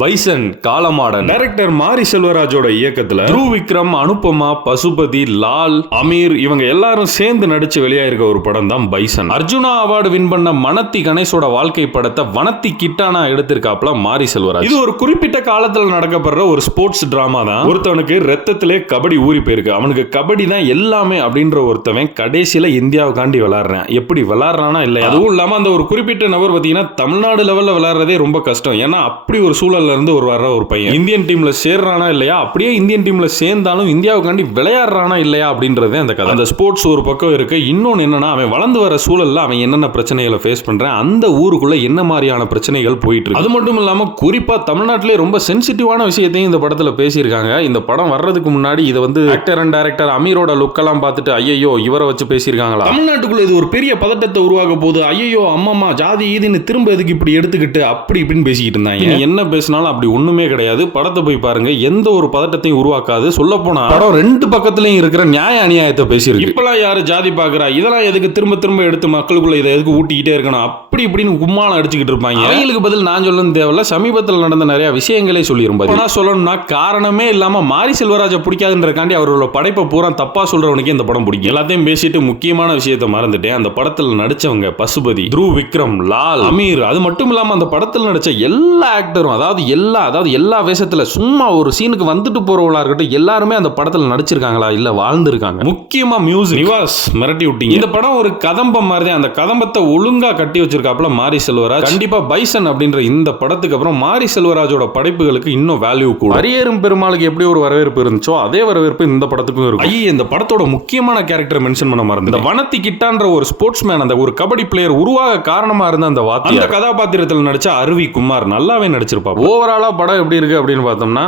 Bison Kaalamaadan director மாரி செல்வராஜோட இயக்கத்துல through Vikram, Anupama, Pasupathi, Lal, Amir இவங்க எல்லாரும் சேர்ந்து நடிச்சு வெளியாயிருக்க ஒரு படம் தான் பைசன். அர்ஜுனா அவார்டு வின் பண்ண மனத்தி கணேஷோட வாழ்க்கை படத்தை வனத்தி கிட்டானா எடுத்திருக்காப்ல மாரி செல்வராஜ். இது ஒரு குறிப்பிட்ட காலத்துல நடக்கப்படுற ஒரு ஸ்போர்ட்ஸ் டிராமா தான். ஒருத்தவனுக்கு ரத்தத்திலே கபடி ஊறி போயிருக்கு, அவனுக்கு கபடி தான் எல்லாமே அப்படின்ற ஒருத்தவன் கடைசியில இந்தியாவுக்காண்டி விளையாடுறான். எப்படி விளையாடுறானா இல்லையா? அதுவும் இல்லாம அந்த ஒரு குறிப்பிட்ட நபர் பாத்தீங்கன்னா தமிழ்நாடு லெவல்ல விளையாடுறதே ரொம்ப கஷ்டம். ஏன்னா அப்படி ஒரு சூழல் இருந்து ஒரு பையன் இந்தியன் டீம்ல சேர்றானா இல்லையா, அப்படியே இந்தியன் டீம்ல சேர்ந்தாலும் இந்தியாவுக்காண்டி விளையாடுறானா இல்லையா அப்படின்றதே அந்த கதை. அந்த ஸ்போர்ட்ஸ் ஒரு பக்கம் இருக்கு. இன்னொன்னு என்னன்னா, அவன் வளர்ந்து வர சூழல்ல அவன் என்னென்ன பிரச்சனைகளை ஃபேஸ் பண்றான், அந்த ஊருக்குள்ள என்ன மாதிரியான பிரச்சனைகள் போயிட்டு இருக்கு. அது மட்டும் இல்லாம குறிப்பா தமிழ்நாட்டிலே ரொம்ப சென்சிட்டிவான விஷயத்தையும் இந்த படத்துல பேசியிருக்காங்க. இந்த படம் வர்றதுக்கு முன்னாடி இதை ஆக்டர் அண்ட் டைரக்டர் அமீரோட லுக் எல்லாம் பார்த்துட்டு ஐயோ இவரை வச்சு பேசியிருக்காங்களா, தமிழ்நாட்டுக்குள்ள இது ஒரு பெரிய பதட்டத்தை உருவாக்க போது, ஐயோ அம்மா ஜாதி ஈதுன்னு திரும்ப எதுக்கு இப்படி எடுத்துக்கிட்டு அப்படி இப்படின்னு பேசிக்கிட்டு இருந்தாங்க. என்ன பேசினாலும் அப்படி ஒண்ணுமே கிடையாது. படத்தை போய் பாருங்க, எந்த ஒரு பதட்டத்தையும் உருவாக்காது. சொல்ல போனா படம் ரெண்டு பக்கத்திலையும் இருக்கிற நியாய அநியாயத்தை பேசியிருக்கு. இப்பெல்லாம் யாரு ஜாதி பாக்குறா, இதெல்லாம் எதுக்கு திரும்ப திரும்ப எடுத்து மக்களுக்குள்ள இதை எதுக்கு ஊட்டிக்கிட்டே இருக்கணும் அப்படி இப்படின்னு கும்மாளம் அடிச்சுக்கிட்டு இருப்பாங்க. அவங்களுக்கு பதில் நான் சொல்லணும் தேவையில்ல, சமீபத்தில் நடந்த நிறைய விஷயங்களே சொல்லியிருப்பாங்க. சொல்லணும்னா காரணமே இல்லாம மாரி செல்வராஜை பிடிக்காதுன்றக்காண்டி அவரோட படைப்பை பூரா தப்பா சொல்றவனுக்கு இந்த படம் பிடிக்கும். எல்லாத்தையும் பேசிட்டு முக்கியமான விஷயத்தை மறந்துட்டேன். அந்த படத்தில் நடிச்சவங்க பசுபதி, த்ரூ விக்ரம், லால், அமீர், அது மட்டும் இல்லாம அந்த படத்தில் நடிச்ச எல்லா ஆக்டரும், அதாவது எல்லா வேஷத்துல சும்மா ஒரு சீனுக்கு வந்துட்டு போறவங்களா இருக்கட்டும், எல்லாருமே அந்த படத்துல நடிச்சிருக்காங்களா இல்ல வாழ்ந்திருக்காங்க. முக்கியமா மியூசிக் நிவாஸ் மிரட்டி விட்டீங்க. இந்த படம் ஒரு கதம்பம் மாதிரி தான். அந்த கதம்பத்தை ஒழுங்கா கட்டி வச்சிருக்காப்ல மாரி செல்வராஜ். கண்டிப்பா பைசன் அப்படின்ற இந்த படத்துக்கு அப்புறம் மாரி செல்வராஜோட படைப்புகளுக்கு இன்னும் வேல்யூ கூட. அரியரும் பெருமாளுக்கு எப்படி ஒரு வரவேற்பு இருந்துச்சோ அதே வரவேற்பு இந்த படத்துக்கும் இருக்கும். இந்த படத்தோட முக்கியமான கேரக்டர் மென்ஷன் பண்ண மறந்து, இந்த வனத்தி கிட்டான்ற ஒரு ஸ்போர்ட்ஸ் மேன், அந்த ஒரு கபடி பிளேயர் உருவாக காரணமா இருந்த அந்த வாத்தி, அந்த கதாபாத்திரத்தில் நடிச்ச அருவி குமார் நல்லாவே நடிச்சிருப்பா. ஓவராலா படம் எப்படி இருக்கு அப்படின்னு பார்த்தோம்னா,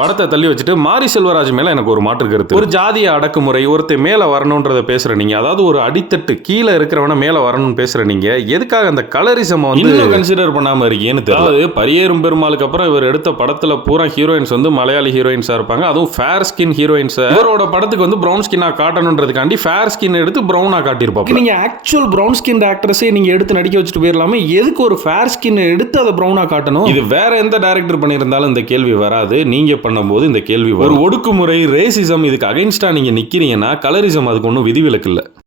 படத்தை தள்ளி வச்சுட்டு மாரி செல்வராஜ் மேல எனக்கு ஒரு மாற்று கருத்து. ஒரு ஜாதிய அடக்குமுறை, ஒருத்தர் மேல வரணும்ன்றத பேசுற நீங்க, அதாவது ஒரு அடித்தட்டு கீழே இருக்கிறவன மேல வரணும்னு பேசுற நீங்க, எதுக்காக அந்த கலரிசம் இன்னும் கன்சிடர் பண்ணாம இருக்கீங்கன்னு தெரியல. பரியேறும் பெருமாளுக்கு அப்புறம் இவர் எடுத்த படத்துல பூரா ஹீரோயின்ஸ் மலையாளி ஹீரோயின்ஸா இருப்பாங்க. அதுவும் ஃபேர் ஸ்கின் ஹீரோயின்ஸ். இவரோட படத்துக்கு பிரவுன் ஸ்கின்னா காட்டணும்ன்றதுக்காண்டி ஃபேர் ஸ்கின் எடுத்து பிரவுனா காட்டியிருப்பாங்க. நீங்க ஆக்சுவல் பிரவுன் ஸ்கின் ஆக்ட்ரஸே நீங்க எடுத்து நடிக்க வச்சுட்டு போயிடலாமே, எதுக்கு ஒரு ஃபேர் ஸ்கின் எடுத்து அதை பிரவுனா காட்டணும்? இது வேற எந்த டைரக்டர் பண்ணியிருந்தாலும் இந்த கேள்வி வராது. நீங்க பண்ணும்போது இந்த கேள்வி வரும். ஒரு ஒடுக்குமுறை, ரேசிசம் இதுக்கு அகைன்ஸ்டா நீங்க நிக்கிறீங்கன்னா கலரிசம் அதுக்கு ஒன்றும் விதிவிலக்கு இல்லை.